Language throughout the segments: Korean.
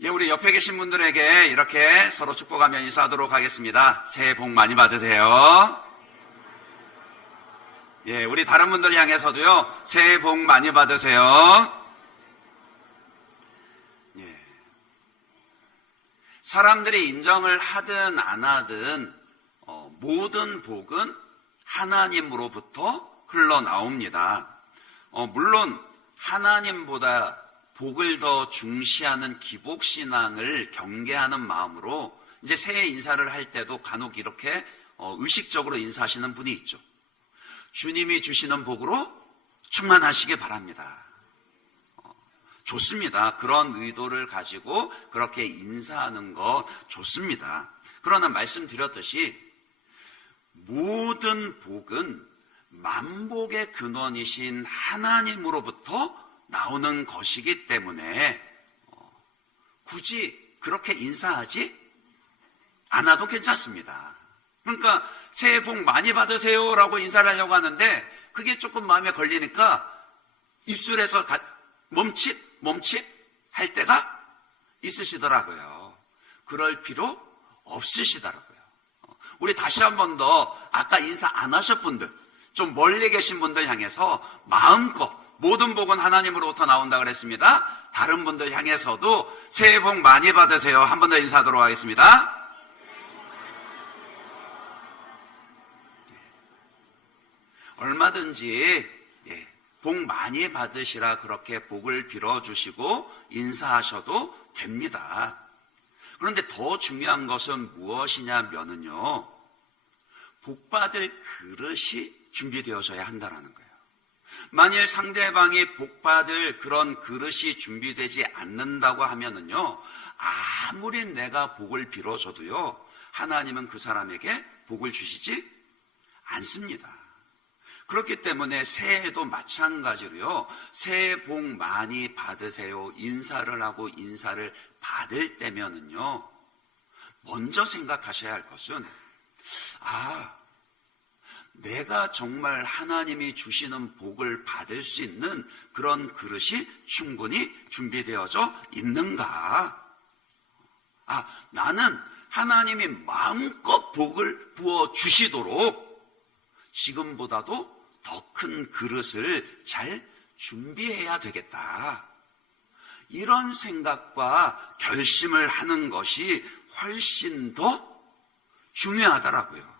예, 우리 옆에 계신 분들에게 이렇게 서로 축복하며 인사하도록 하겠습니다. 새해 복 많이 받으세요. 예, 우리 다른 분들 향해서도요, 새해 복 많이 받으세요. 예. 사람들이 인정을 하든 안 하든, 모든 복은 하나님으로부터 흘러나옵니다. 물론, 하나님보다 복을 더 중시하는 기복신앙을 경계하는 마음으로 이제 새해 인사를 할 때도 간혹 이렇게 의식적으로 인사하시는 분이 있죠. 주님이 주시는 복으로 충만하시기 바랍니다. 좋습니다. 그런 의도를 가지고 그렇게 인사하는 거 좋습니다. 그러나 말씀드렸듯이 모든 복은 만복의 근원이신 하나님으로부터 나오는 것이기 때문에 굳이 그렇게 인사하지 않아도 괜찮습니다. 그러니까 새해 복 많이 받으세요 라고 인사를 하려고 하는데 그게 조금 마음에 걸리니까 입술에서 멈칫 할 때가 있으시더라고요. 그럴 필요 없으시더라고요. 우리 다시 한 번 더 아까 인사 안 하셨 분들, 좀 멀리 계신 분들 향해서 마음껏 모든 복은 하나님으로부터 나온다 그랬습니다. 다른 분들 향해서도 새해 복 많이 받으세요. 한 번 더 인사하도록 하겠습니다. 얼마든지 복 많이 받으시라 그렇게 복을 빌어주시고 인사하셔도 됩니다. 그런데 더 중요한 것은 무엇이냐면요, 복 받을 그릇이 준비되어져야 한다는 거예요. 만일 상대방이 복받을 그런 그릇이 준비되지 않는다고 하면은요, 아무리 내가 복을 빌어줘도요, 하나님은 그 사람에게 복을 주시지 않습니다. 그렇기 때문에 새해에도 마찬가지로요, 새해 복 많이 받으세요 인사를 하고 인사를 받을 때면은요, 먼저 생각하셔야 할 것은 내가 정말 하나님이 주시는 복을 받을 수 있는 그런 그릇이 충분히 준비되어져 있는가? 나는 하나님이 마음껏 복을 부어주시도록 지금보다도 더 큰 그릇을 잘 준비해야 되겠다. 이런 생각과 결심을 하는 것이 훨씬 더 중요하더라고요.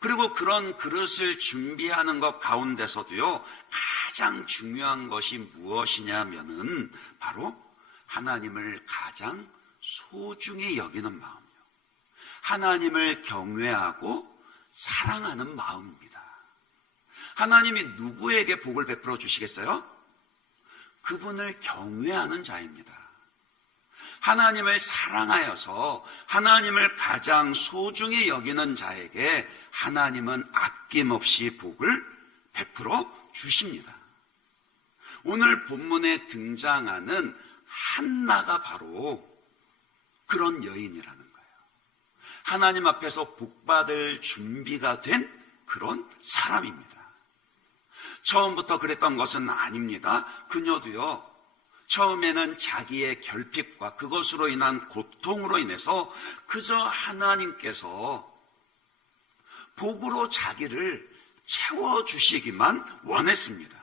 그리고 그런 그릇을 준비하는 것 가운데서도요, 가장 중요한 것이 무엇이냐면은 바로 하나님을 가장 소중히 여기는 마음이요, 하나님을 경외하고 사랑하는 마음입니다. 하나님이 누구에게 복을 베풀어 주시겠어요? 그분을 경외하는 자입니다. 하나님을 사랑하여서 하나님을 가장 소중히 여기는 자에게 하나님은 아낌없이 복을 베풀어 주십니다. 오늘 본문에 등장하는 한나가 바로 그런 여인이라는 거예요. 하나님 앞에서 복받을 준비가 된 그런 사람입니다. 처음부터 그랬던 것은 아닙니다. 그녀도요, 처음에는 자기의 결핍과 그것으로 인한 고통으로 인해서 그저 하나님께서 복으로 자기를 채워주시기만 원했습니다.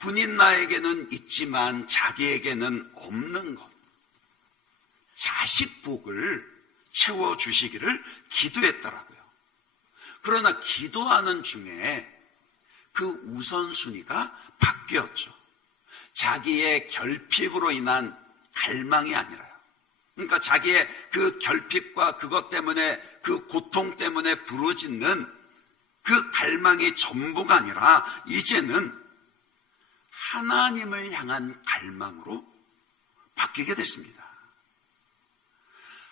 분인 나에게는 있지만 자기에게는 없는 것, 자식 복을 채워주시기를 기도했더라고요. 그러나 기도하는 중에 그 우선순위가 바뀌었죠. 자기의 결핍으로 인한 갈망이 아니라요. 그러니까 자기의 그 결핍과 그것 때문에, 그 고통 때문에 부르짖는 그 갈망이 전부가 아니라 이제는 하나님을 향한 갈망으로 바뀌게 됐습니다.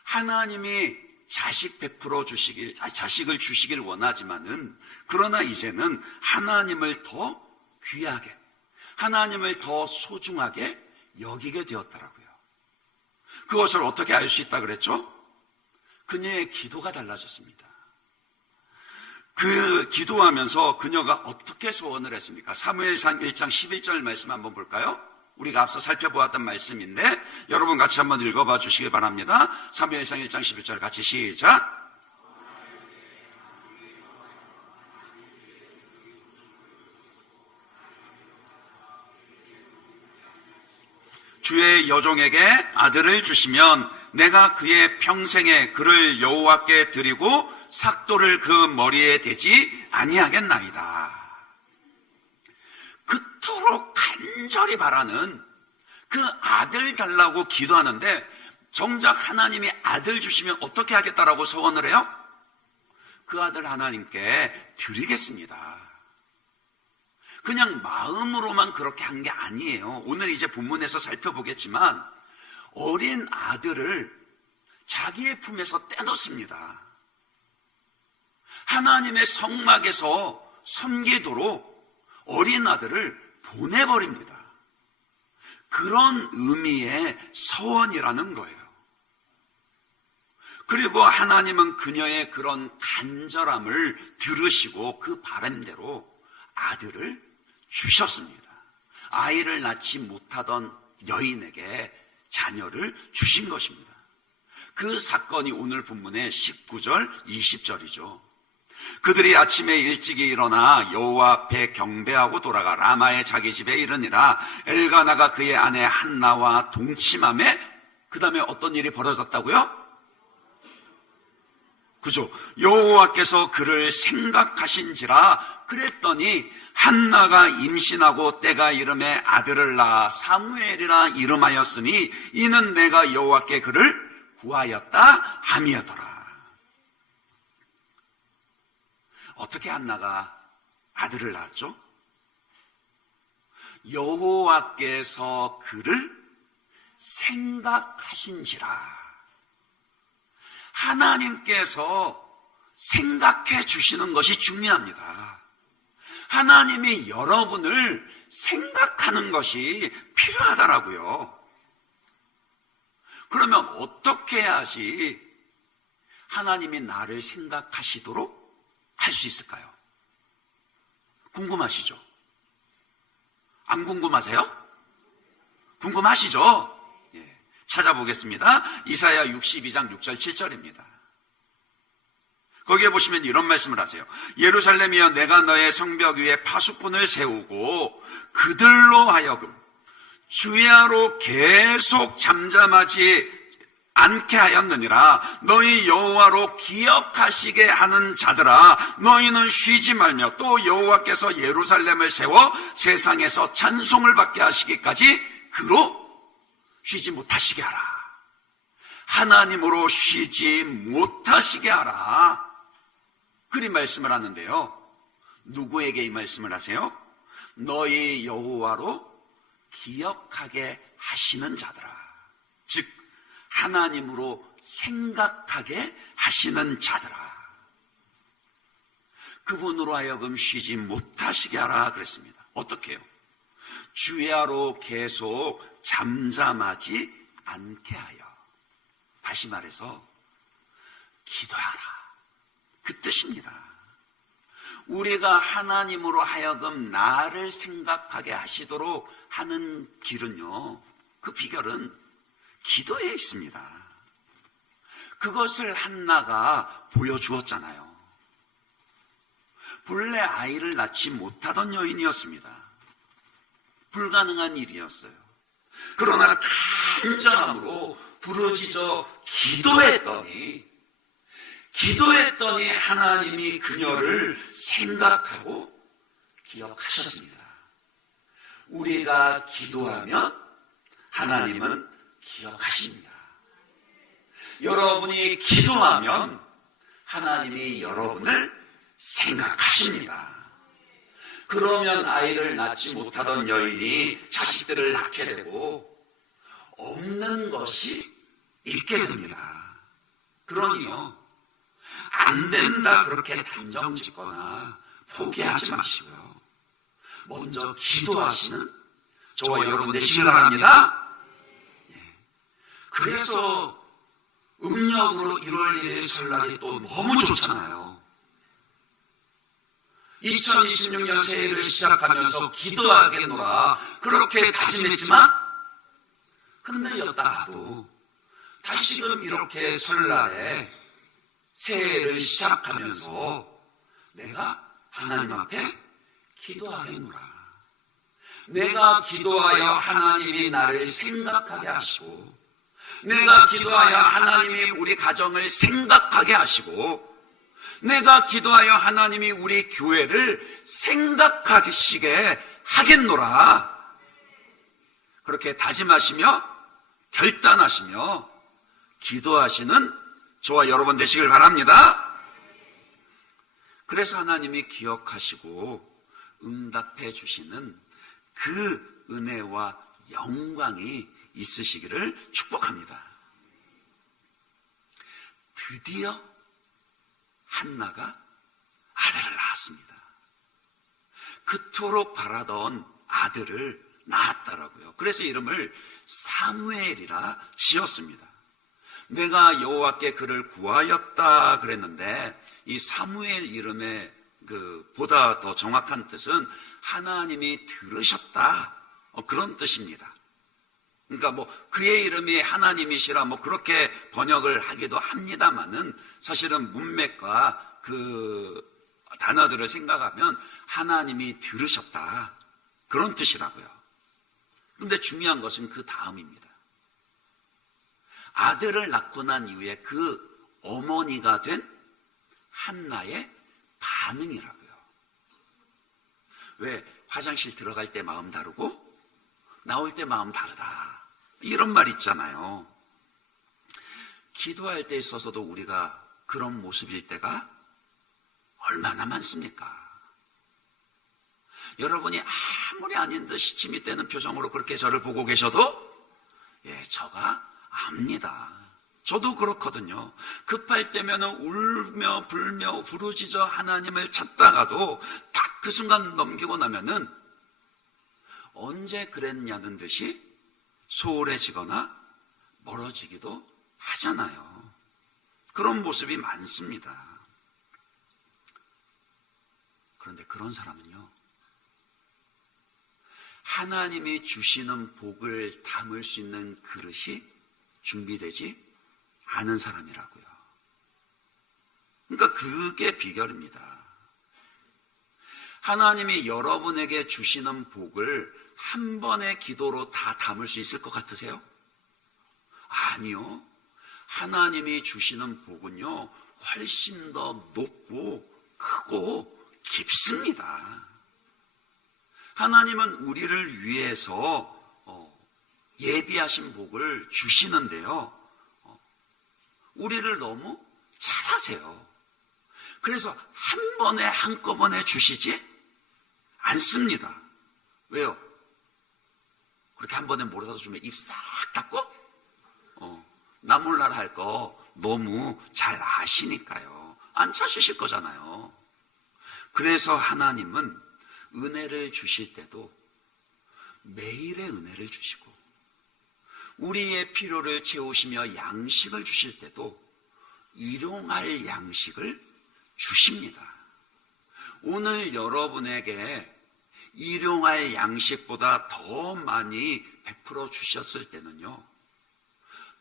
하나님이 자식을 주시길 원하지만은, 그러나 이제는 하나님을 더 귀하게, 하나님을 더 소중하게 여기게 되었더라고요. 그것을 어떻게 알 수 있다 그랬죠? 그녀의 기도가 달라졌습니다. 그 기도하면서 그녀가 어떻게 소원을 했습니까? 사무엘상 1장 11절 말씀 한번 볼까요? 우리가 앞서 살펴보았던 말씀인데 여러분 같이 한번 읽어봐 주시기 바랍니다. 사무엘상 1장 11절 같이 시작. 주의 여종에게 아들을 주시면 내가 그의 평생에 그를 여호와께 드리고 삭도를 그 머리에 대지 아니하겠나이다. 그토록 간절히 바라는 그 아들 달라고 기도하는데 정작 하나님이 아들 주시면 어떻게 하겠다라고 소원을 해요? 그 아들 하나님께 드리겠습니다. 그냥 마음으로만 그렇게 한 게 아니에요. 오늘 이제 본문에서 살펴보겠지만 어린 아들을 자기의 품에서 떼놓습니다. 하나님의 성막에서 섬기도록 어린 아들을 보내버립니다. 그런 의미의 서원이라는 거예요. 그리고 하나님은 그녀의 그런 간절함을 들으시고 그 바람대로 아들을 주셨습니다. 아이를 낳지 못하던 여인에게 자녀를 주신 것입니다. 그 사건이 오늘 본문의 19절, 20절이죠. 그들이 아침에 일찍이 일어나 여호와 앞에 경배하고 돌아가 라마의 자기 집에 이르니라. 엘가나가 그의 아내 한나와 동침하매 그 다음에 어떤 일이 벌어졌다고요? 그죠? 여호와께서 그를 생각하신지라. 그랬더니 한나가 임신하고 때가 이름에 아들을 낳아 사무엘이라 이름하였으니 이는 내가 여호와께 그를 구하였다 함이었더라. 어떻게 한나가 아들을 낳았죠? 여호와께서 그를 생각하신지라. 하나님께서 생각해 주시는 것이 중요합니다. 하나님이 여러분을 생각하는 것이 필요하더라고요. 그러면 어떻게 해야지 하나님이 나를 생각하시도록 할 수 있을까요? 궁금하시죠? 안 궁금하세요? 궁금하시죠? 찾아보겠습니다. 이사야 62장 6절 7절입니다. 거기에 보시면 이런 말씀을 하세요. 예루살렘이여 내가 너의 성벽 위에 파수꾼을 세우고 그들로 하여금 주야로 계속 잠잠하지 않게 하였느니라. 너희 여호와로 기억하시게 하는 자들아 너희는 쉬지 말며 또 여호와께서 예루살렘을 세워 세상에서 찬송을 받게 하시기까지 그로 쉬지 못하시게 하라. 하나님으로 쉬지 못하시게 하라. 그리 말씀을 하는데요. 누구에게 이 말씀을 하세요? 너희 여호와로 기억하게 하시는 자들아. 즉 하나님으로 생각하게 하시는 자들아. 그분으로 하여금 쉬지 못하시게 하라 그랬습니다. 어떻게 해요? 주야로 계속 잠잠하지 않게 하여. 다시 말해서 기도하라. 그 뜻입니다. 우리가 하나님으로 하여금 나를 생각하게 하시도록 하는 길은요, 그 비결은 기도에 있습니다. 그것을 한나가 보여주었잖아요. 본래 아이를 낳지 못하던 여인이었습니다. 불가능한 일이었어요. 그러나 간절함으로 부르짖어 기도했더니 하나님이 그녀를 생각하고 기억하셨습니다. 우리가 기도하면 하나님은 기억하십니다. 여러분이 기도하면 하나님이 여러분을 생각하십니다. 그러면 아이를 낳지 못하던 여인이 자식들을 낳게 되고 없는 것이 있게 됩니다. 그러니요, 안 된다 그렇게 단정 짓거나 포기하지 마시고요. 먼저 기도하시는 저와 여러분 되시길 바랍니다. 그래서 음력으로 1월 1일 설날이 또 너무 좋잖아요. 2026년 새해를 시작하면서 기도하겠노라 그렇게 다짐했지만 흔들렸다 하도 다시금 이렇게 설날에 새해를 시작하면서 내가 하나님 앞에 기도하겠노라. 내가 기도하여 하나님이 나를 생각하게 하시고, 내가 기도하여 하나님이 우리 가정을 생각하게 하시고, 내가 기도하여 하나님이 우리 교회를 생각하시게 하겠노라. 그렇게 다짐하시며 결단하시며 기도하시는 저와 여러분 되시길 바랍니다. 그래서 하나님이 기억하시고 응답해 주시는 그 은혜와 영광이 있으시기를 축복합니다. 드디어 한나가 아들을 낳았습니다. 그토록 바라던 아들을 낳았더라고요. 그래서 이름을 사무엘이라 지었습니다. 내가 여호와께 그를 구하였다 그랬는데 이 사무엘 이름의 보다 더 정확한 뜻은 하나님이 들으셨다 그런 뜻입니다. 그러니까 그의 이름이 하나님이시라 그렇게 번역을 하기도 합니다만은 사실은 문맥과 그 단어들을 생각하면 하나님이 들으셨다 그런 뜻이라고요. 그런데 중요한 것은 그 다음입니다. 아들을 낳고 난 이후에 그 어머니가 된 한나의 반응이라고요. 왜 화장실 들어갈 때 마음 다르고 나올 때 마음 다르다 이런 말 있잖아요. 기도할 때 있어서도 우리가 그런 모습일 때가 얼마나 많습니까? 여러분이 아무리 아닌 듯 시침이 떼는 표정으로 그렇게 저를 보고 계셔도 저가 압니다. 저도 그렇거든요. 급할 때면 울며 불며 부르짖어 하나님을 찾다가도 딱 그 순간 넘기고 나면은 언제 그랬냐는 듯이 소홀해지거나 멀어지기도 하잖아요. 그런 모습이 많습니다. 그런데 그런 사람은요, 하나님이 주시는 복을 담을 수 있는 그릇이 준비되지 않은 사람이라고요. 그러니까 그게 비결입니다. 하나님이 여러분에게 주시는 복을 한 번의 기도로 다 담을 수 있을 것 같으세요? 아니요. 하나님이 주시는 복은요, 훨씬 더 높고 크고 깊습니다. 하나님은 우리를 위해서 예비하신 복을 주시는데요, 우리를 너무 잘 아세요. 그래서 한 번에 한꺼번에 주시지 않습니다. 왜요? 그렇게 한 번에 몰아서 주면 입 싹 닫고 나 몰라라 할 거 너무 잘 아시니까요. 안 찾으실 거잖아요. 그래서 하나님은 은혜를 주실 때도 매일의 은혜를 주시고 우리의 필요를 채우시며 양식을 주실 때도 일용할 양식을 주십니다. 오늘 여러분에게 일용할 양식보다 더 많이 베풀어 주셨을 때는요,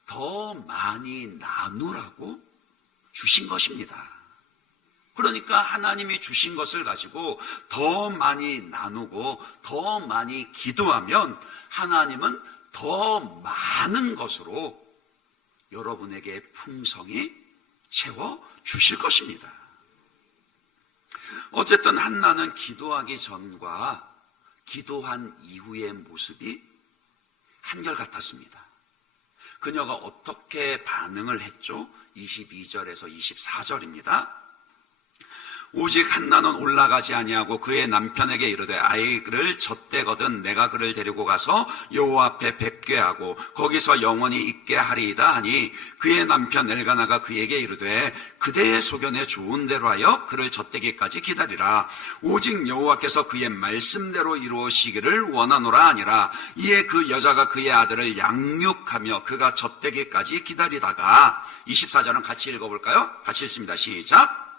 더 많이 나누라고 주신 것입니다. 그러니까 하나님이 주신 것을 가지고 더 많이 나누고 더 많이 기도하면 하나님은 더 많은 것으로 여러분에게 풍성히 채워 주실 것입니다. 어쨌든 한나는 기도하기 전과 기도한 이후의 모습이 한결같았습니다. 그녀가 어떻게 반응을 했죠? 22절에서 24절입니다. 오직 한나는 올라가지 아니하고 그의 남편에게 이르되 아이를 젖대거든 내가 그를 데리고 가서 여호와 앞에 뵙게 하고 거기서 영원히 있게 하리이다 하니 그의 남편 엘가나가 그에게 이르되 그대의 소견에 좋은 대로 하여 그를 젖대기까지 기다리라. 오직 여호와께서 그의 말씀대로 이루시기를 원하노라 하니라. 이에 그 여자가 그의 아들을 양육하며 그가 젖대기까지 기다리다가 24절은 같이 읽어볼까요? 같이 읽습니다. 시작.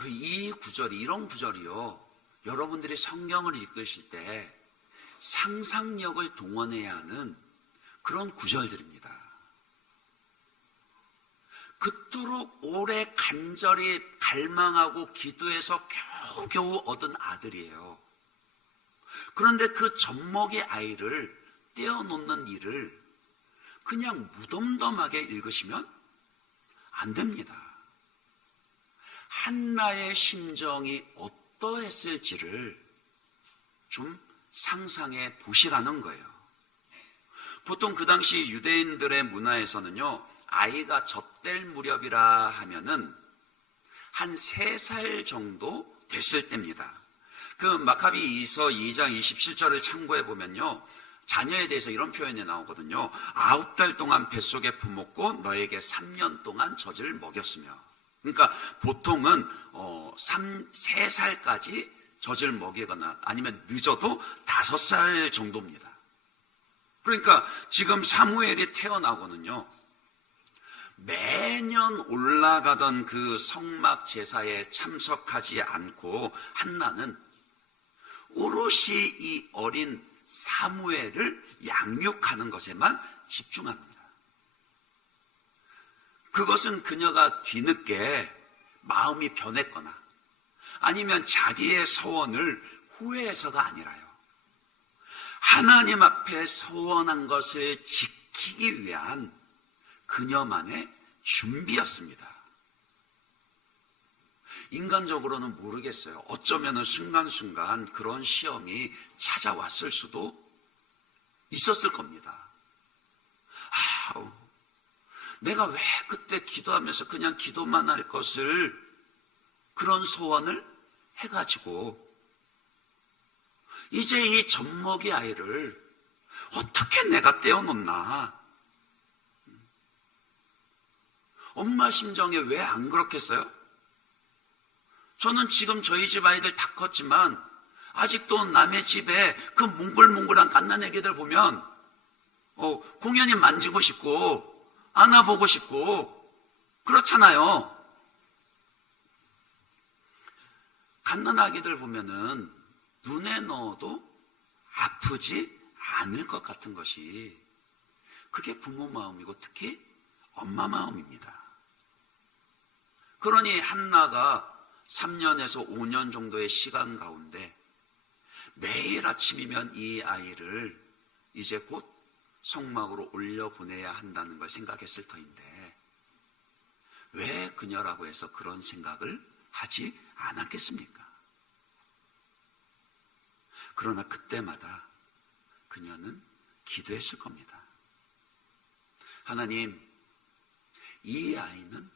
바로 이 구절이, 이런 구절이요, 여러분들이 성경을 읽으실 때 상상력을 동원해야 하는 그런 구절들입니다. 그토록 오래 간절히 갈망하고 기도해서 겨우겨우 얻은 아들이에요. 그런데 그 젖먹이 아이를 떼어놓는 일을 그냥 무덤덤하게 읽으시면 안 됩니다. 한나의 심정이 어떠했을지를 좀 상상해 보시라는 거예요. 보통 그 당시 유대인들의 문화에서는요, 아이가 젖될 무렵이라 하면은 한 3살 정도 됐을 때입니다. 그 마카비이서 2장 27절을 참고해 보면요, 자녀에 대해서 이런 표현이 나오거든요. 9달 동안 뱃속에 품었고 너에게 3년 동안 젖을 먹였으며. 그러니까 보통은 3살까지 젖을 먹이거나 아니면 늦어도 5살 정도입니다. 그러니까 지금 사무엘이 태어나고는요, 매년 올라가던 그 성막 제사에 참석하지 않고 한나는 오롯이 이 어린 사무엘을 양육하는 것에만 집중합니다. 그것은 그녀가 뒤늦게 마음이 변했거나 아니면 자기의 서원을 후회해서가 아니라요, 하나님 앞에 서원한 것을 지키기 위한 그녀만의 준비였습니다. 인간적으로는 모르겠어요. 어쩌면 순간순간 그런 시험이 찾아왔을 수도 있었을 겁니다. 내가 왜 그때 기도하면서 그냥 기도만 할 것을, 그런 소원을 해가지고 이제 이 젖먹이 아이를 어떻게 내가 떼어놓나. 엄마 심정에 왜 안 그렇겠어요? 저는 지금 저희 집 아이들 다 컸지만 아직도 남의 집에 그 몽글몽글한 갓난애기들 보면 공연히 만지고 싶고 안아보고 싶고 그렇잖아요. 갓난아기들 보면은 눈에 넣어도 아프지 않을 것 같은 것이, 그게 부모 마음이고 특히 엄마 마음입니다. 그러니 한나가 3년에서 5년 정도의 시간 가운데 매일 아침이면 이 아이를 이제 곧 성막으로 올려보내야 한다는 걸 생각했을 터인데 왜 그녀라고 해서 그런 생각을 하지 않았겠습니까? 그러나 그때마다 그녀는 기도했을 겁니다. 하나님, 이 아이는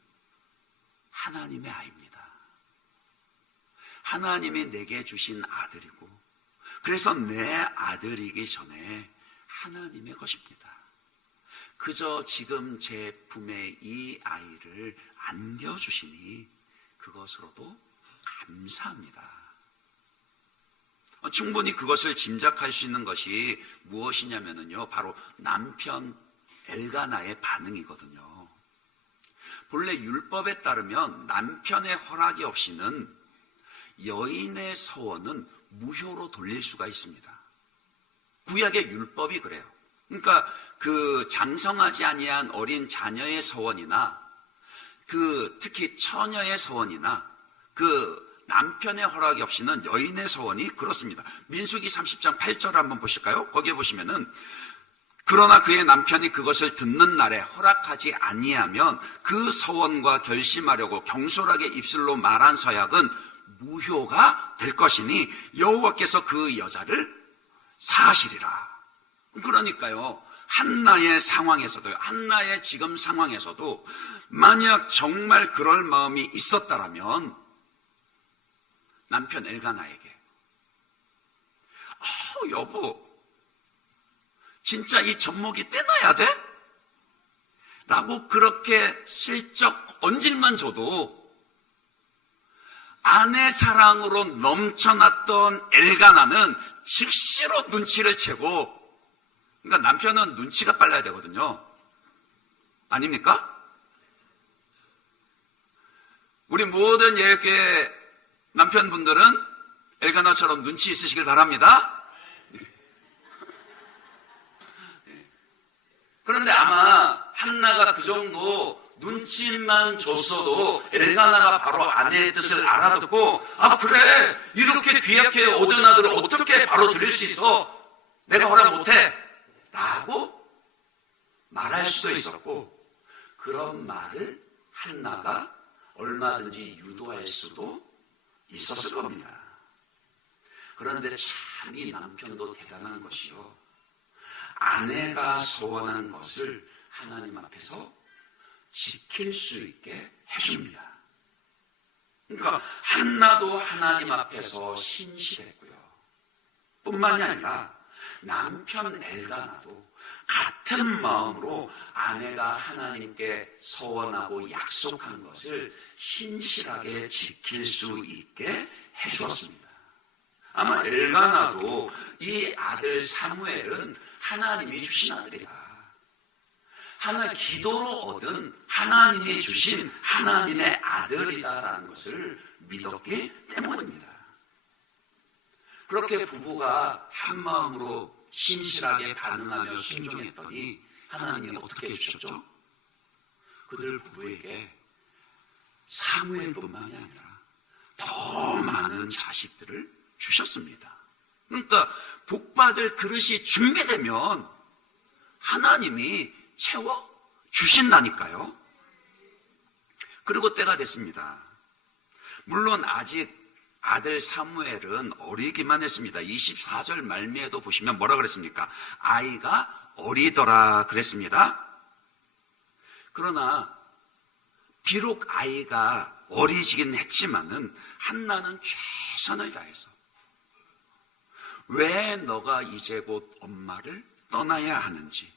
하나님의 아이입니다. 하나님이 내게 주신 아들이고, 그래서 내 아들이기 전에 하나님의 것입니다. 그저 지금 제 품에 이 아이를 안겨주시니 그것으로도 감사합니다. 충분히 그것을 짐작할 수 있는 것이 무엇이냐면요, 바로 남편 엘가나의 반응이거든요. 본래 율법에 따르면 남편의 허락이 없이는 여인의 서원은 무효로 돌릴 수가 있습니다. 구약의 율법이 그래요. 그러니까 그 장성하지 아니한 어린 자녀의 서원이나 특히 처녀의 서원이나 남편의 허락이 없이는 여인의 서원이 그렇습니다. 민수기 30장 8절 한번 보실까요? 거기에 보시면은, 그러나 그의 남편이 그것을 듣는 날에 허락하지 아니하면 그 서원과 결심하려고 경솔하게 입술로 말한 서약은 무효가 될 것이니 여호와께서 그 여자를 사하시리라. 그러니까요, 한나의 상황에서도요, 한나의 지금 상황에서도 만약 정말 그럴 마음이 있었다라면 남편 엘가나에게 여보, 진짜 이 젖먹이 떼놔야 돼? 라고 그렇게 슬쩍 언질만 줘도 아내 사랑으로 넘쳐났던 엘가나는 즉시로 눈치를 채고, 그러니까 남편은 눈치가 빨라야 되거든요. 아닙니까? 우리 모든 예외교회 남편분들은 엘가나처럼 눈치 있으시길 바랍니다. 그런데 아마 한나가 그 정도 눈치만 줬어도 엘가나가 바로 아내의 뜻을 알아듣고, 아 그래, 이렇게 귀하게 얻은 아들을 어떻게 바로 드릴 수 있어? 내가 허락 못해 라고 말할 수도 있었고, 그런 말을 한나가 얼마든지 유도할 수도 있었을 겁니다. 그런데 참 이 남편도 대단한 것이요, 아내가 소원한 것을 하나님 앞에서 지킬 수 있게 해줍니다. 그러니까 한나도 하나님 앞에서 신실했고요, 뿐만이 아니라 남편 엘가나도 같은 마음으로 아내가 하나님께 서원하고 약속한 것을 신실하게 지킬 수 있게 해주었습니다. 아마 엘가나도 이 아들 사무엘은 하나님이 주신 아들이다, 기도로 얻은 하나님이 주신 하나님의 아들이다라는 것을 믿었기 때문입니다. 그렇게 부부가 한 마음으로 신실하게 반응하며 순종했더니 하나님이 어떻게 해주셨죠? 그들 부부에게 사무엘뿐만이 아니라 더 많은 자식들을 주셨습니다. 그러니까 복받을 그릇이 준비되면 하나님이 채워 주신다니까요. 그리고 때가 됐습니다. 물론 아직 아들 사무엘은 어리기만 했습니다. 24절 말미에도 보시면 뭐라 그랬습니까? 아이가 어리더라 그랬습니다. 그러나 비록 아이가 어리지긴 했지만은 한나는 최선을 다해서, 왜 너가 이제 곧 엄마를 떠나야 하는지,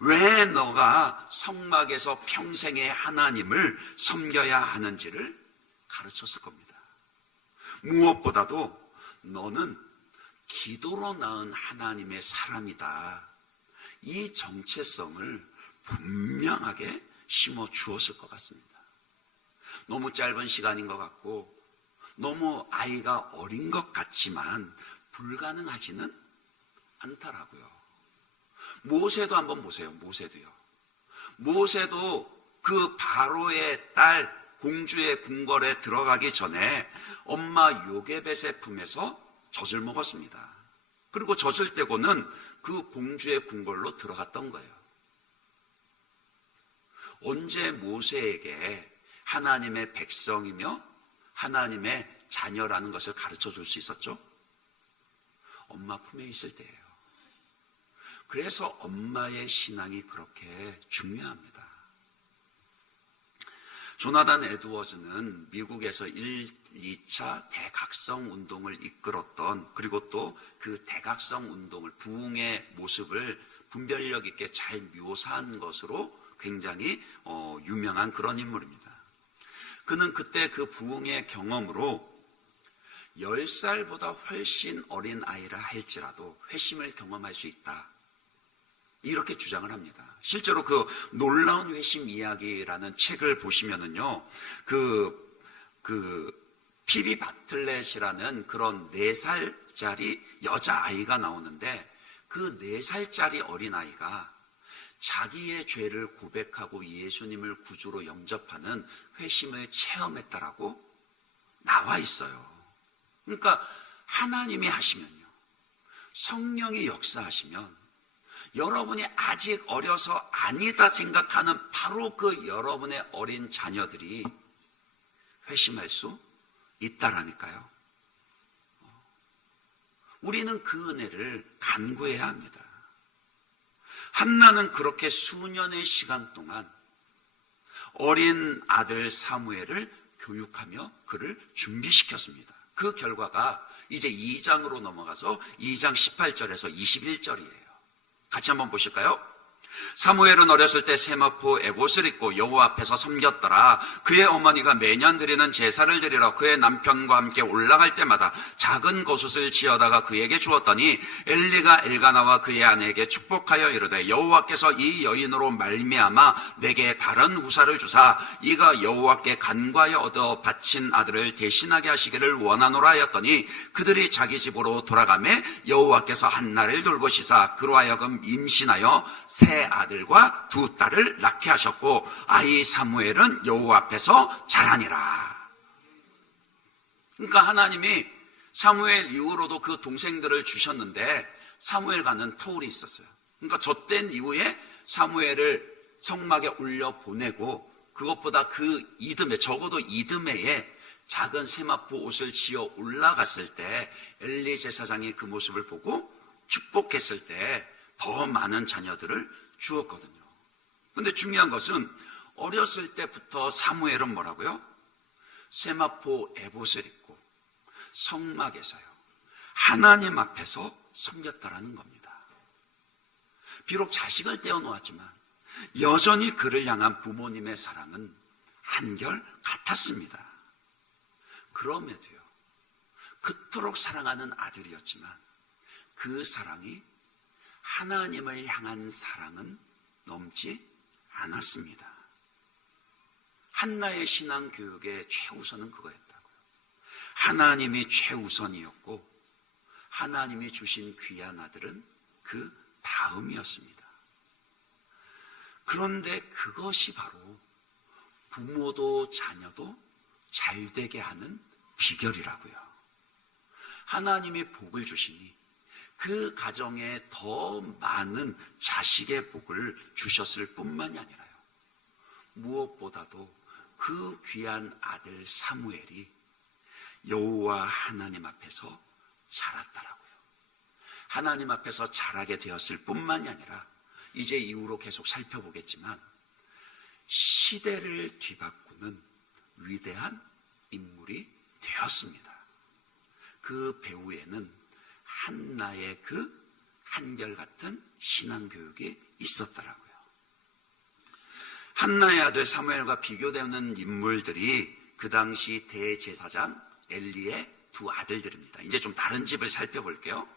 왜 너가 성막에서 평생의 하나님을 섬겨야 하는지를 가르쳤을 겁니다. 무엇보다도 너는 기도로 낳은 하나님의 사람이다, 이 정체성을 분명하게 심어 주었을 것 같습니다. 너무 짧은 시간인 것 같고 너무 아이가 어린 것 같지만 불가능하지는 않더라고요. 모세도 한번 보세요. 모세도 그 바로의 딸 공주의 궁궐에 들어가기 전에 엄마 요게벳의 품에서 젖을 먹었습니다. 그리고 젖을 떼고는 그 공주의 궁궐로 들어갔던 거예요. 언제 모세에게 하나님의 백성이며 하나님의 자녀라는 것을 가르쳐 줄 수 있었죠? 엄마 품에 있을 때예요. 그래서 엄마의 신앙이 그렇게 중요합니다. 조나단 에드워즈는 미국에서 1, 2차 대각성 운동을 이끌었던, 그리고 또 그 대각성 운동을, 부흥의 모습을 분별력 있게 잘 묘사한 것으로 굉장히 유명한 그런 인물입니다. 그는 그때 그 부흥의 경험으로 10살보다 훨씬 어린 아이라 할지라도 회심을 경험할 수 있다, 이렇게 주장을 합니다. 실제로 그 놀라운 회심 이야기라는 책을 보시면은요, 피비 바틀렛이라는 그런 4살짜리 여자아이가 나오는데, 그 4살짜리 어린아이가 자기의 죄를 고백하고 예수님을 구주로 영접하는 회심을 체험했다라고 나와 있어요. 그러니까 하나님이 하시면요, 성령이 역사하시면 여러분이 아직 어려서 아니다 생각하는 바로 그 여러분의 어린 자녀들이 회심할 수 있다라니까요. 우리는 그 은혜를 간구해야 합니다. 한나는 그렇게 수년의 시간 동안 어린 아들 사무엘을 교육하며 그를 준비시켰습니다. 그 결과가 이제 2장으로 넘어가서 2장 18절에서 21절이에요. 같이 한번 보실까요? 사무엘은 어렸을 때 세마포 에봇을 입고 여호와 앞에서 섬겼더라. 그의 어머니가 매년 드리는 제사를 드리러 그의 남편과 함께 올라갈 때마다 작은 겉옷을 지어다가 그에게 주었더니 엘리가 엘가나와 그의 아내에게 축복하여 이르되 여호와께서 이 여인으로 말미암아 내게 다른 후사를 주사 이가 여호와께 간과하여 얻어 바친 아들을 대신하게 하시기를 원하노라 하였더니 그들이 자기 집으로 돌아가매 여호와께서 한나를 돌보시사 그로 하여금 임신하여 세 아들과 두 딸을 낳게 하셨고 아이 사무엘은 여호와 앞에서 자라니라. 그러니까 하나님이 사무엘 이후로도 그 동생들을 주셨는데 사무엘과는 터울이 있었어요. 그러니까 젖된 이후에 사무엘을 성막에 올려 보내고 그것보다 그 이듬해 적어도 이듬해에 작은 세마포 옷을 지어 올라갔을 때 엘리 제사장이 그 모습을 보고 축복했을 때 더 많은 자녀들을 주었거든요. 그런데 중요한 것은 어렸을 때부터 사무엘은 뭐라고요? 세마포 에봇을 입고 성막에서요 하나님 앞에서 섬겼다라는 겁니다. 비록 자식을 떼어놓았지만 여전히 그를 향한 부모님의 사랑은 한결 같았습니다. 그럼에도요 그토록 사랑하는 아들이었지만 그 사랑이 하나님을 향한 사랑은 넘지 않았습니다. 한나의 신앙 교육의 최우선은 그거였다고요. 하나님이 최우선이었고 하나님이 주신 귀한 아들은 그 다음이었습니다. 그런데 그것이 바로 부모도 자녀도 잘되게 하는 비결이라고요. 하나님이 복을 주시니 그 가정에 더 많은 자식의 복을 주셨을 뿐만이 아니라요. 무엇보다도 그 귀한 아들 사무엘이 여호와 하나님 앞에서 자랐다라고요. 하나님 앞에서 자라게 되었을 뿐만이 아니라 이제 이후로 계속 살펴보겠지만 시대를 뒤바꾸는 위대한 인물이 되었습니다. 그 배후에는 한나의 그 한결같은 신앙교육이 있었더라고요. 한나의 아들 사무엘과 비교되는 인물들이 그 당시 대제사장 엘리의 두 아들들입니다. 이제 좀 다른 집을 살펴볼게요.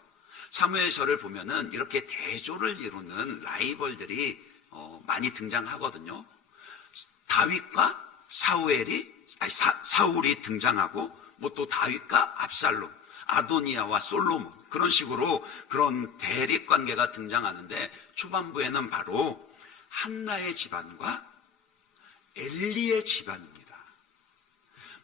사무엘서를 보면은 이렇게 대조를 이루는 라이벌들이 많이 등장하거든요. 다윗과 사울이 등장하고 뭐 또 다윗과 압살롬, 아도니아와 솔로몬 그런 식으로 그런 대립 관계가 등장하는데 초반부에는 바로 한나의 집안과 엘리의 집안입니다.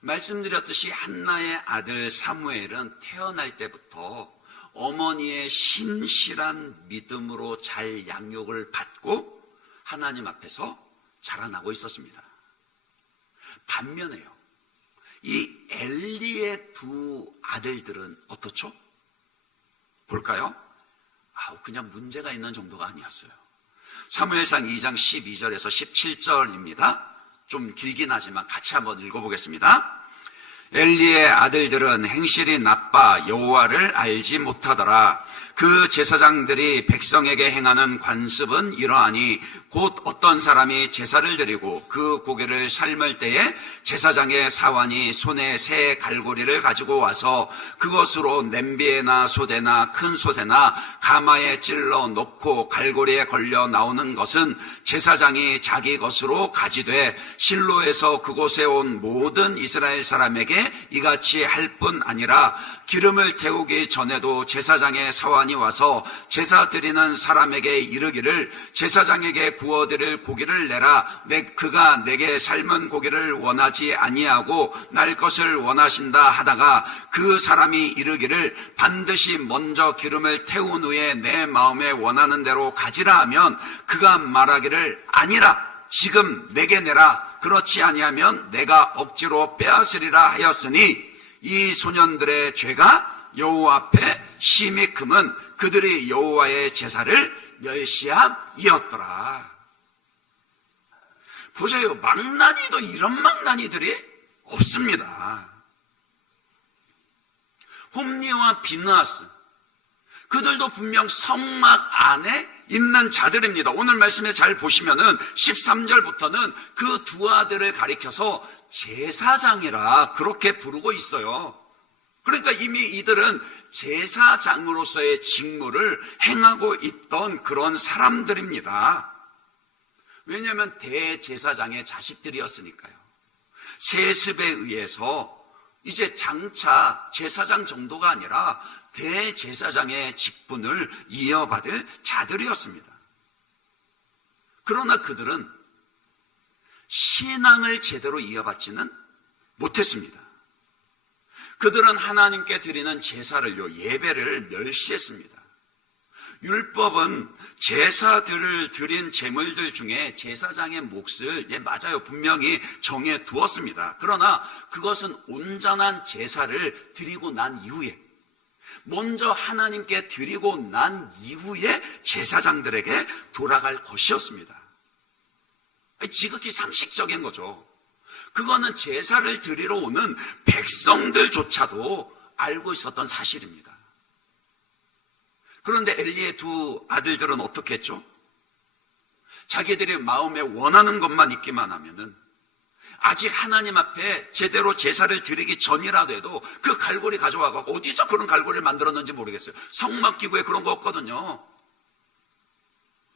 말씀드렸듯이 한나의 아들 사무엘은 태어날 때부터 어머니의 신실한 믿음으로 잘 양육을 받고 하나님 앞에서 자라나고 있었습니다. 반면에요, 이 엘리의 두 아들들은 어떻죠? 볼까요? 그냥 문제가 있는 정도가 아니었어요. 사무엘상 2장 12절에서 17절입니다. 좀 길긴 하지만 같이 한번 읽어보겠습니다. 엘리의 아들들은 행실이 나빠 여호와를 알지 못하더라. 그 제사장들이 백성에게 행하는 관습은 이러하니 곧 어떤 사람이 제사를 드리고 그 고기를 삶을 때에 제사장의 사환이 손에 새 갈고리를 가지고 와서 그것으로 냄비에나 소대나 큰 소대나 가마에 찔러 놓고 갈고리에 걸려 나오는 것은 제사장이 자기 것으로 가지되 실로에서 그곳에 온 모든 이스라엘 사람에게 이같이 할 뿐 아니라 기름을 태우기 전에도 제사장의 사환이 와서 제사 드리는 사람에게 이르기를 제사장에게 구워드릴 고기를 내라. 그가 내게 삶은 고기를 원하지 아니하고 날 것을 원하신다 하다가 그 사람이 이르기를 반드시 먼저 기름을 태운 후에 내 마음에 원하는 대로 가지라 하면 그가 말하기를 아니라 지금 내게 내라. 그렇지 아니하면 내가 억지로 빼앗으리라 하였으니 이 소년들의 죄가 여호와 앞에 심히 크면 그들이 여호와의 제사를 멸시함이었더라. 보세요. 망나니도 이런 망나니들이 없습니다. 홈리와 비느하스 그들도 분명 성막 안에 있는 자들입니다. 오늘 말씀에 잘 보시면은 13절부터는 그 두 아들을 가리켜서 제사장이라 그렇게 부르고 있어요. 그러니까 이미 이들은 제사장으로서의 직무를 행하고 있던 그런 사람들입니다. 왜냐하면 대제사장의 자식들이었으니까요. 세습에 의해서 이제 장차 제사장 정도가 아니라 대제사장의 직분을 이어받을 자들이었습니다. 그러나 그들은 신앙을 제대로 이어받지는 못했습니다. 그들은 하나님께 드리는 제사를요, 예배를 멸시했습니다. 율법은 제사들을 드린 제물들 중에 제사장의 몫을 맞아요, 분명히 정해 두었습니다. 그러나 그것은 온전한 제사를 드리고 난 이후에, 먼저 하나님께 드리고 난 이후에 제사장들에게 돌아갈 것이었습니다. 지극히 상식적인 거죠. 그거는 제사를 드리러 오는 백성들조차도 알고 있었던 사실입니다. 그런데 엘리의 두 아들들은 어떻게 했죠? 자기들이 마음에 원하는 것만 있기만 하면은 아직 하나님 앞에 제대로 제사를 드리기 전이라도 해도 그 갈고리 가져와서 어디서 그런 갈고리를 만들었는지 모르겠어요. 성막기구에 그런 거 없거든요.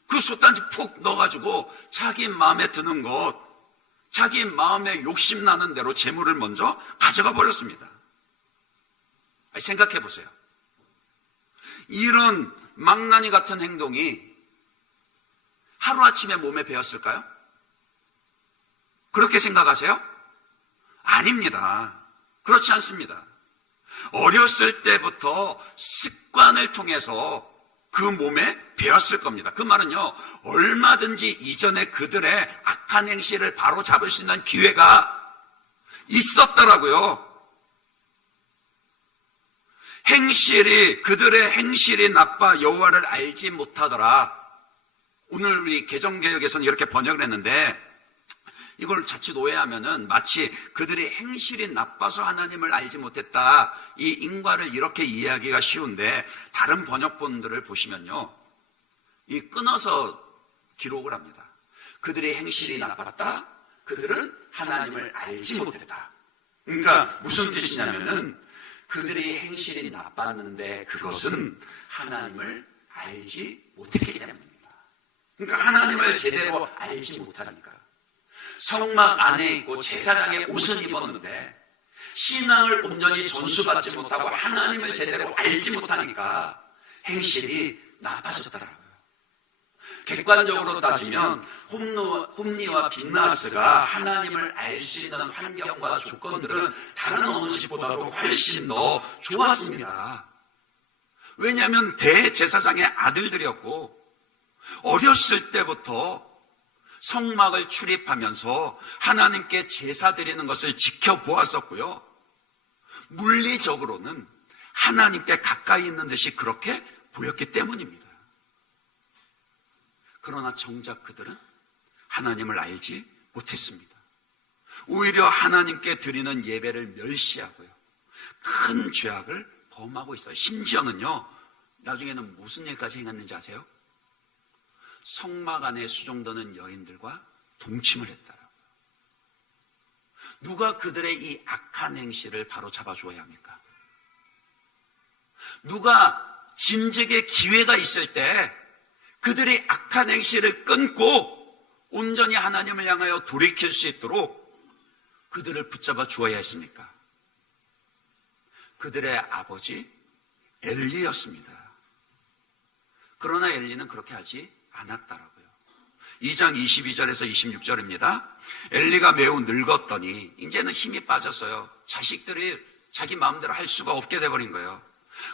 그 솥단지 푹 넣어가지고 자기 마음에 드는 것, 자기 마음에 욕심나는 대로 재물을 먼저 가져가 버렸습니다. 생각해 보세요. 이런 망나니 같은 행동이 하루아침에 몸에 배었을까요? 그렇게 생각하세요? 아닙니다. 그렇지 않습니다. 어렸을 때부터 습관을 통해서 그 몸에 배었을 겁니다. 그 말은요, 얼마든지 이전에 그들의 악한 행실을 바로 잡을 수 있는 기회가 있었더라고요. 그들의 행실이 나빠 여호와를 알지 못하더라. 오늘 우리 개정개혁에서는 이렇게 번역을 했는데, 이걸 자칫 오해하면은 마치 그들의 행실이 나빠서 하나님을 알지 못했다, 이 인과를 이렇게 이해하기가 쉬운데, 다른 번역본들을 보시면요, 이 끊어서 기록을 합니다. 그들의 행실이 나빴다, 그들은 하나님을 알지 못했다. 그러니까 무슨 뜻이냐면은 그들의 행실이 나빴는데 그것은 하나님을 알지 못했기 때문입니다. 그러니까 하나님을 제대로 알지 못하니까. 성막 안에 있고 제사장의 옷을 입었는데 신앙을 온전히 전수받지 못하고 하나님을 제대로 알지 못하니까 행실이 나빠졌더라고요. 객관적으로 따지면 홈니와 빈나스가 하나님을 알 수 있는 환경과 조건들은 다른 어느 집보다도 훨씬 더 좋았습니다. 왜냐하면 대제사장의 아들들이었고 어렸을 때부터 성막을 출입하면서 하나님께 제사 드리는 것을 지켜보았었고요. 물리적으로는 하나님께 가까이 있는 듯이 그렇게 보였기 때문입니다. 그러나 정작 그들은 하나님을 알지 못했습니다. 오히려 하나님께 드리는 예배를 멸시하고요, 큰 죄악을 범하고 있어요. 심지어는요, 나중에는 무슨 일까지 행했는지 아세요? 성막 안에 수종드는 여인들과 동침을 했더라고요. 누가 그들의 이 악한 행실을 바로 잡아줘야 합니까? 누가 진즉의 기회가 있을 때 그들의 악한 행실을 끊고 온전히 하나님을 향하여 돌이킬 수 있도록 그들을 붙잡아 주어야 했습니까? 그들의 아버지 엘리였습니다. 그러나 엘리는 그렇게 하지 않았더라고요. 2장 22절에서 26절입니다. 엘리가 매우 늙었더니 이제는 힘이 빠졌어요. 자식들이 자기 마음대로 할 수가 없게 돼버린 거예요.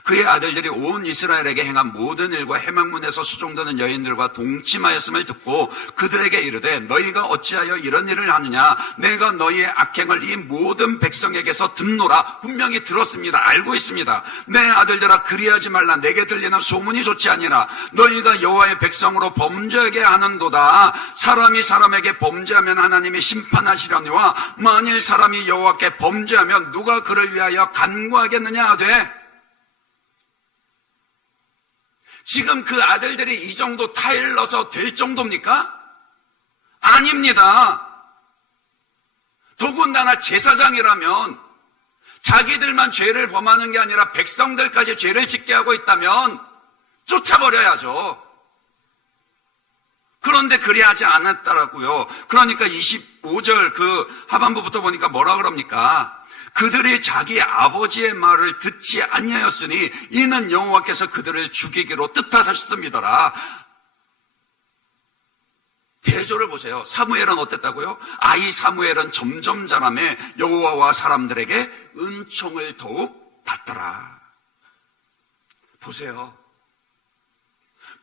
그의 아들들이 온 이스라엘에게 행한 모든 일과 해막문에서 수종드는 여인들과 동침하였음을 듣고 그들에게 이르되 너희가 어찌하여 이런 일을 하느냐, 내가 너희의 악행을 이 모든 백성에게서 듣노라. 분명히 들었습니다. 알고 있습니다. 내 아들들아, 그리하지 말라. 내게 들리는 소문이 좋지 아니라 너희가 여호와의 백성으로 범죄하게 하는도다. 사람이 사람에게 범죄하면 하나님이 심판하시려니와 만일 사람이 여호와께 범죄하면 누가 그를 위하여 간구하겠느냐 하되, 지금 그 아들들이 이 정도 타일러서 될 정도입니까? 아닙니다. 더군다나 제사장이라면 자기들만 죄를 범하는 게 아니라 백성들까지 죄를 짓게 하고 있다면 쫓아버려야죠. 그런데 그리하지 않았더라고요. 그러니까 25절 그 하반부부터 보니까 뭐라 그럽니까? 그들이 자기 아버지의 말을 듣지 아니하였으니 이는 여호와께서 그들을 죽이기로 뜻하셨음이더라. 대조를 보세요. 사무엘은 어땠다고요? 아이 사무엘은 점점 자라매 여호와와 사람들에게 은총을 더욱 받더라. 보세요.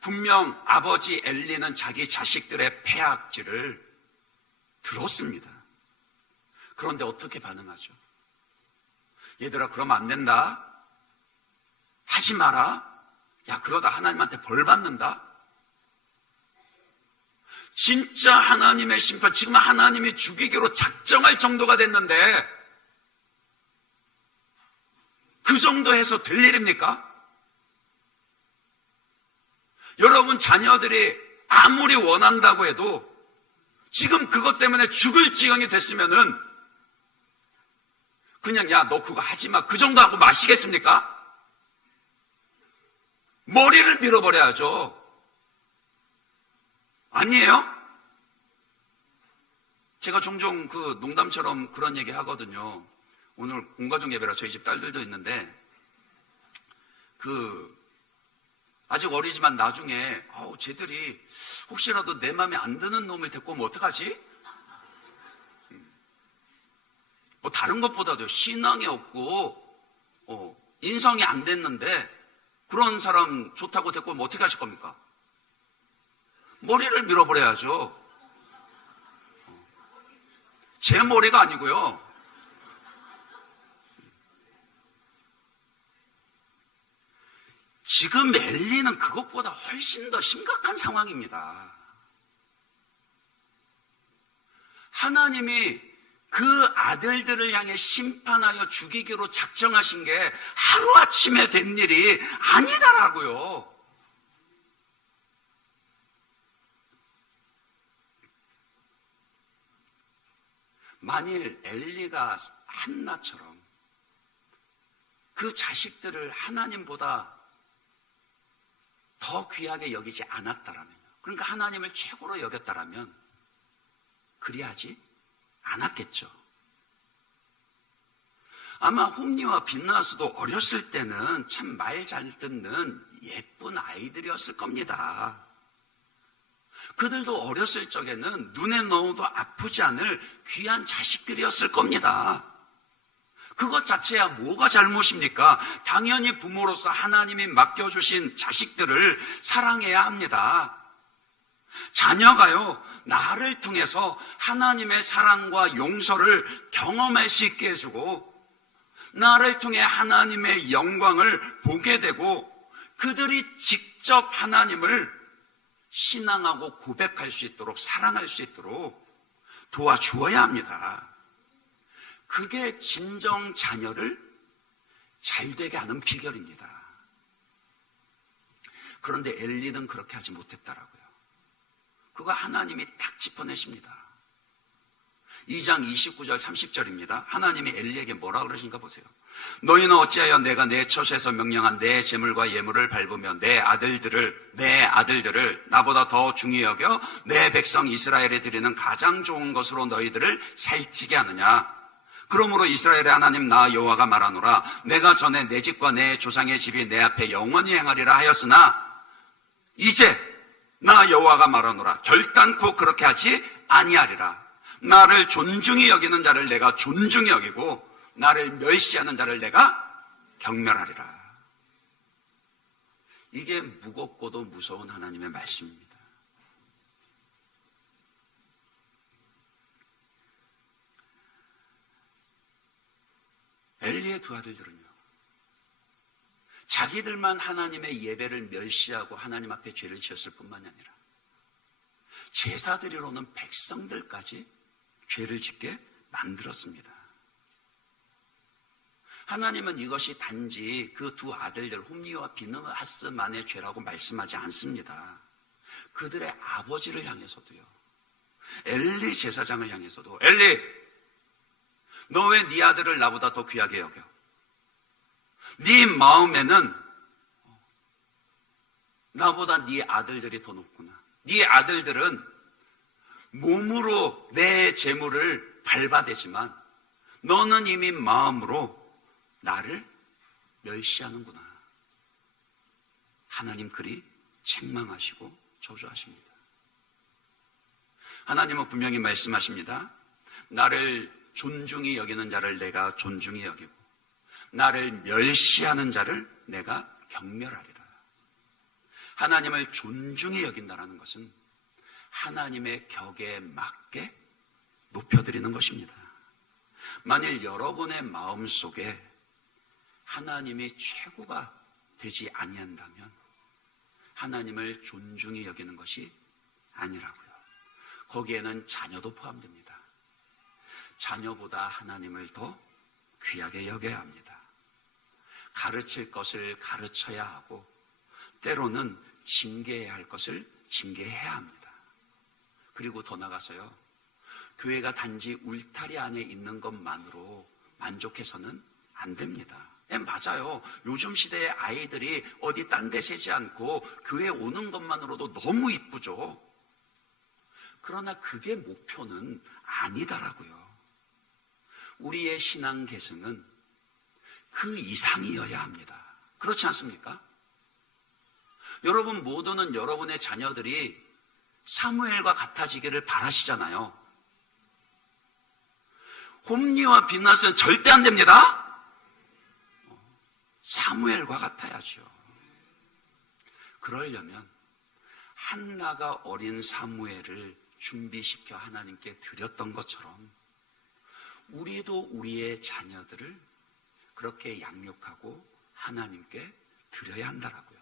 분명 아버지 엘리는 자기 자식들의 패악질을 들었습니다. 그런데 어떻게 반응하죠? 얘들아, 그러면 안 된다. 하지 마라. 야, 그러다 하나님한테 벌 받는다. 진짜 하나님의 심판, 지금 하나님이 죽이기로 작정할 정도가 됐는데 그 정도 해서 될 일입니까? 여러분 자녀들이 아무리 원한다고 해도 지금 그것 때문에 죽을 지경이 됐으면은 그냥 야, 너 그거 하지 마. 그 정도 하고 마시겠습니까? 머리를 밀어버려야죠. 아니에요? 제가 종종 그 농담처럼 그런 얘기 하거든요. 오늘 온가족 예배라 저희 집 딸들도 있는데 아직 어리지만 나중에 쟤들이 혹시라도 내 마음에 안 드는 놈을 데리고 오면 어떡하지? 뭐 다른 것보다도 신앙이 없고 인성이 안 됐는데 그런 사람 좋다고 데리고 오면 어떻게 하실 겁니까? 머리를 밀어버려야죠. 제 머리가 아니고요. 지금 엘리는 그것보다 훨씬 더 심각한 상황입니다. 하나님이 그 아들들을 향해 심판하여 죽이기로 작정하신 게 하루아침에 된 일이 아니다라고요. 만일 엘리가 한나처럼 그 자식들을 하나님보다 더 귀하게 여기지 않았다라면, 그러니까 하나님을 최고로 여겼다라면 그리하지 않았겠죠. 아마 홈리와 빈나스도 어렸을 때는 참 말 잘 듣는 예쁜 아이들이었을 겁니다. 그들도 어렸을 적에는 눈에 넣어도 아프지 않을 귀한 자식들이었을 겁니다. 그것 자체야 뭐가 잘못입니까? 당연히 부모로서 하나님이 맡겨주신 자식들을 사랑해야 합니다. 자녀가요, 나를 통해서 하나님의 사랑과 용서를 경험할 수 있게 해주고 나를 통해 하나님의 영광을 보게 되고 그들이 직접 하나님을 신앙하고 고백할 수 있도록, 사랑할 수 있도록 도와주어야 합니다. 그게 진정 자녀를 잘되게 하는 비결입니다. 그런데 엘리는 그렇게 하지 못했다라고요. 그거 하나님이 딱 짚어내십니다. 2장 29절 30절입니다. 하나님이 엘리에게 뭐라 그러신가 보세요. 너희는 어찌하여 내가 내 처소에서 명령한 내 제물과 예물을 밟으며 내 아들들을 나보다 더 중히 여겨 내 백성 이스라엘에 드리는 가장 좋은 것으로 너희들을 살찌게 하느냐. 그러므로 이스라엘의 하나님 나 여호와가 말하노라. 내가 전에 내 집과 내 조상의 집이 내 앞에 영원히 행하리라 하였으나 이제 나 여호와가 말하노라. 결단코 그렇게 하지 아니하리라. 나를 존중히 여기는 자를 내가 존중히 여기고 나를 멸시하는 자를 내가 경멸하리라. 이게 무겁고도 무서운 하나님의 말씀입니다. 엘리의 두 아들들은요, 자기들만 하나님의 예배를 멸시하고 하나님 앞에 죄를 지었을 뿐만이 아니라 제사드리러오는 백성들까지 죄를 짓게 만들었습니다. 하나님은 이것이 단지 그 두 아들들 홈리와 비느하스만의 죄라고 말씀하지 않습니다. 그들의 아버지를 향해서도요. 엘리 제사장을 향해서도 엘리, 너 왜 네 아들을 나보다 더 귀하게 여겨? 네 마음에는 나보다 네 아들들이 더 높구나. 네 아들들은 몸으로 내 재물을 밟아대지만 너는 이미 마음으로 나를 멸시하는구나. 하나님 그리 책망하시고 저주하십니다. 하나님은 분명히 말씀하십니다. 나를 존중히 여기는 자를 내가 존중히 여기고 나를 멸시하는 자를 내가 경멸하리라. 하나님을 존중히 여긴다는 것은 하나님의 격에 맞게 높여드리는 것입니다. 만일 여러분의 마음속에 하나님이 최고가 되지 아니한다면 하나님을 존중히 여기는 것이 아니라고요. 거기에는 자녀도 포함됩니다. 자녀보다 하나님을 더 귀하게 여겨야 합니다. 가르칠 것을 가르쳐야 하고 때로는 징계해야 할 것을 징계해야 합니다. 그리고 더 나가서요, 교회가 단지 울타리 안에 있는 것만으로 만족해서는 안 됩니다. 맞아요. 요즘 시대의 아이들이 어디 딴 데 새지 않고 교회에 오는 것만으로도 너무 이쁘죠. 그러나 그게 목표는 아니다라고요. 우리의 신앙 계승은 그 이상이어야 합니다. 그렇지 않습니까? 여러분 모두는 여러분의 자녀들이 사무엘과 같아지기를 바라시잖아요. 홈리와 비느하스는 절대 안 됩니다. 사무엘과 같아야죠. 그러려면 한나가 어린 사무엘을 준비시켜 하나님께 드렸던 것처럼 우리도 우리의 자녀들을 그렇게 양육하고 하나님께 드려야 한다라고요.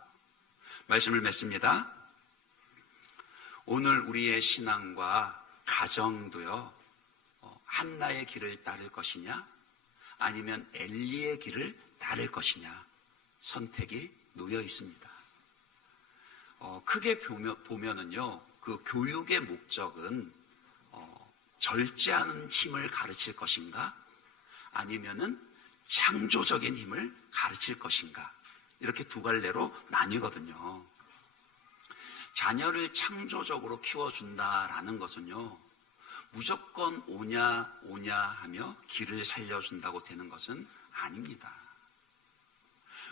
말씀을 맺습니다. 오늘 우리의 신앙과 가정도요, 한나의 길을 따를 것이냐 아니면 엘리의 길을 따를 것이냐 선택이 놓여 있습니다. 크게 보면은요, 그 교육의 목적은 절제하는 힘을 가르칠 것인가 아니면은 창조적인 힘을 가르칠 것인가, 이렇게 두 갈래로 나뉘거든요. 자녀를 창조적으로 키워준다라는 것은요, 무조건 오냐 하며 길을 살려준다고 되는 것은 아닙니다.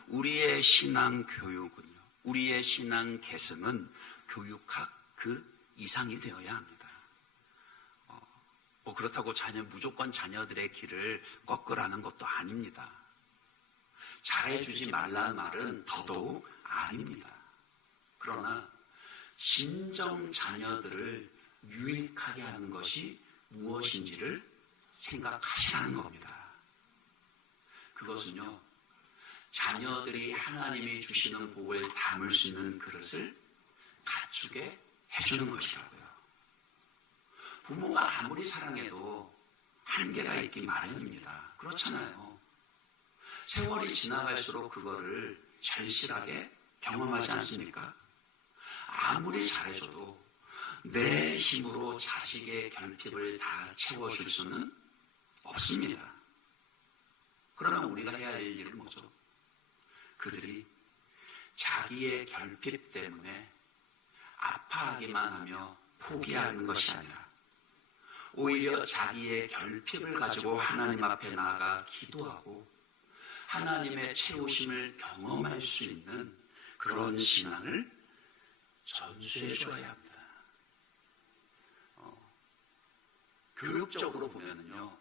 우리의 신앙 교육은요, 우리의 신앙 계승은 교육학 그 이상이 되어야 합니다. 그렇다고 무조건 자녀들의 길을 꺾으라는 것도 아닙니다. 잘해주지 말라는 말은 더더욱 아닙니다. 그러나 진정 자녀들을 유익하게 하는 것이 무엇인지를 생각하시라는 겁니다. 그것은요, 자녀들이 하나님이 주시는 복을 담을 수 있는 그릇을 갖추게 해주는 것이라고요. 부모가 아무리 사랑해도 한계가 있기 마련입니다. 그렇잖아요. 세월이 지나갈수록 그거를 절실하게 경험하지 않습니까? 아무리 잘해줘도 내 힘으로 자식의 결핍을 다 채워줄 수는 없습니다. 그러면 우리가 해야 할 일은 뭐죠? 그들이 자기의 결핍 때문에 아파하기만 하며 포기하는 것이 아니라 오히려 자기의 결핍을 가지고 하나님 앞에 나아가 기도하고 하나님의 채우심을 경험할 수 있는 그런 신앙을 전수해 줘야 합니다. 교육적으로 보면은요,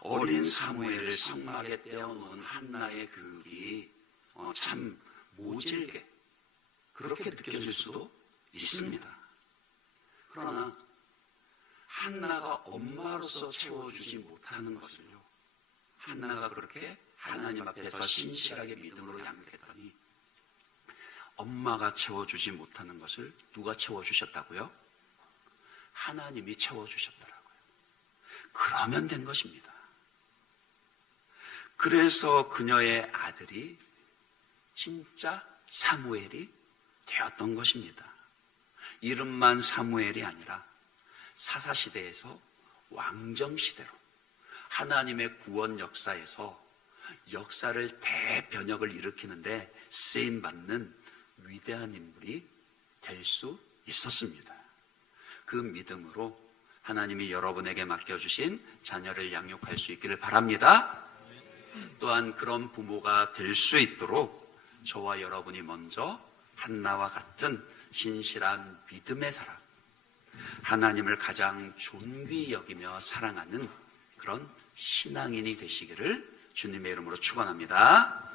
어린 사무엘을 성막에 떼어놓은 한나의 교육이 참 모질게 그렇게 느껴질 수도 있습니다. 그러나 한나가 엄마로서 채워주지 못하는 것을요, 한나가 그렇게 하나님 앞에서 신실하게 믿음으로 양육했더니 엄마가 채워주지 못하는 것을 누가 채워주셨다고요? 하나님이 채워주셨더라고요. 그러면 된 것입니다. 그래서 그녀의 아들이 진짜 사무엘이 되었던 것입니다. 이름만 사무엘이 아니라 사사시대에서 왕정시대로 하나님의 구원 역사에서 역사를 대변혁을 일으키는데 쓰임받는 위대한 인물이 될 수 있었습니다. 그 믿음으로 하나님이 여러분에게 맡겨주신 자녀를 양육할 수 있기를 바랍니다. 또한 그런 부모가 될 수 있도록 저와 여러분이 먼저 한나와 같은 신실한 믿음의 사람, 하나님을 가장 존귀히 여기며 사랑하는 그런 신앙인이 되시기를 주님의 이름으로 축원합니다.